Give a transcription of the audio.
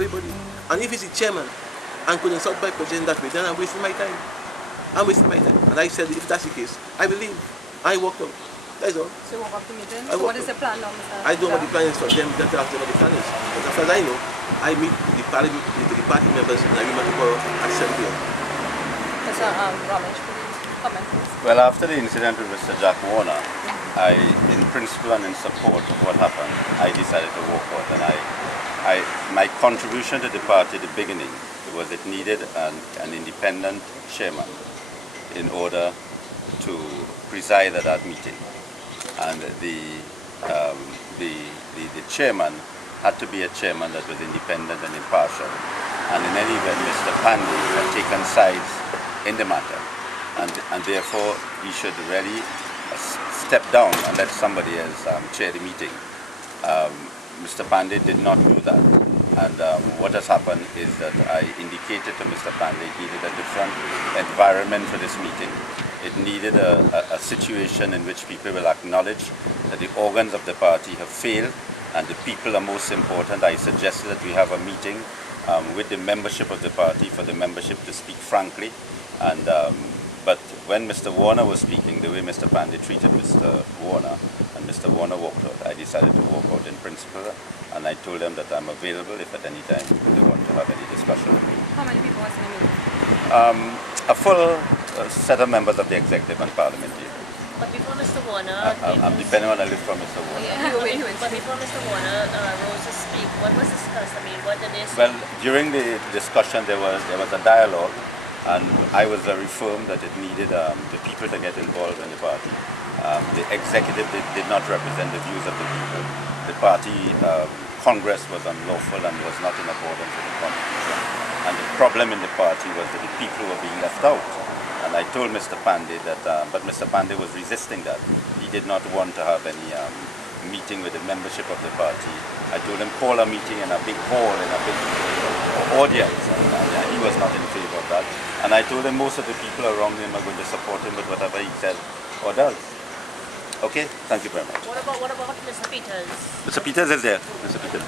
everybody. And if he's the chairman and could insult by president that way, then I'm wasting my time. I'm wasting my time. And I said, if that's the case, I will leave. I walked out. That's all. So you walk up the meeting? So what is the plan now, Mr. I don't know what the plan is for them, that ask them what the plan is. But as far as I know, I meet with the party members in Arima tomorrow at 7 p.m. Mr. Ramesh, could you comment, please? Well, after the incident with Mr. Jack Warner, in principle and in support of what happened, I decided to walk out. And my contribution to the party at the beginning was it needed an independent chairman in order to preside at that meeting. And the chairman had to be a chairman that was independent and impartial. And in any event, Mr. Panday had taken sides in the matter. And therefore, he should really step down and let somebody else chair the meeting. Mr. Panday did not do that. And what has happened is that I indicated to Mr. Panday he needed a different environment for this meeting. It needed a situation in which people will acknowledge that the organs of the party have failed and the people are most important. I suggested that we have a meeting with the membership of the party for the membership to speak frankly. And but when Mr. Warner was speaking, the way Mr. Panday treated Mr. Warner, and Mr. Warner walked out, I decided to walk out in principle, and I told them that I'm available if at any time they want to have any discussion with me. How many people was in the meeting? A full set of members of the executive and parliament here. But before Mr. Warner... I'm depending on a list from Mr. Warner. Yeah, but before Mr. Warner rose to speak, what was discussed? I mean, what did they say? Well, during the discussion there was a dialogue, and I was very firm that it needed the people to get involved in the party. The executive did not represent the views of the people. The party Congress was unlawful and was not in accordance with the Constitution. And the problem in the party was that the people were being left out. And I told Mr. Panday that, but Mr. Panday was resisting that. He did not want to have any meeting with the membership of the party. I told him call a meeting in a big hall, in a big audience, and he was not in favor of that. And I told him most of the people around him are going to support him with whatever he said or does. Okay, thank you very much. What about Mr. Peters? Mr. Peters is there. Mr. Peters.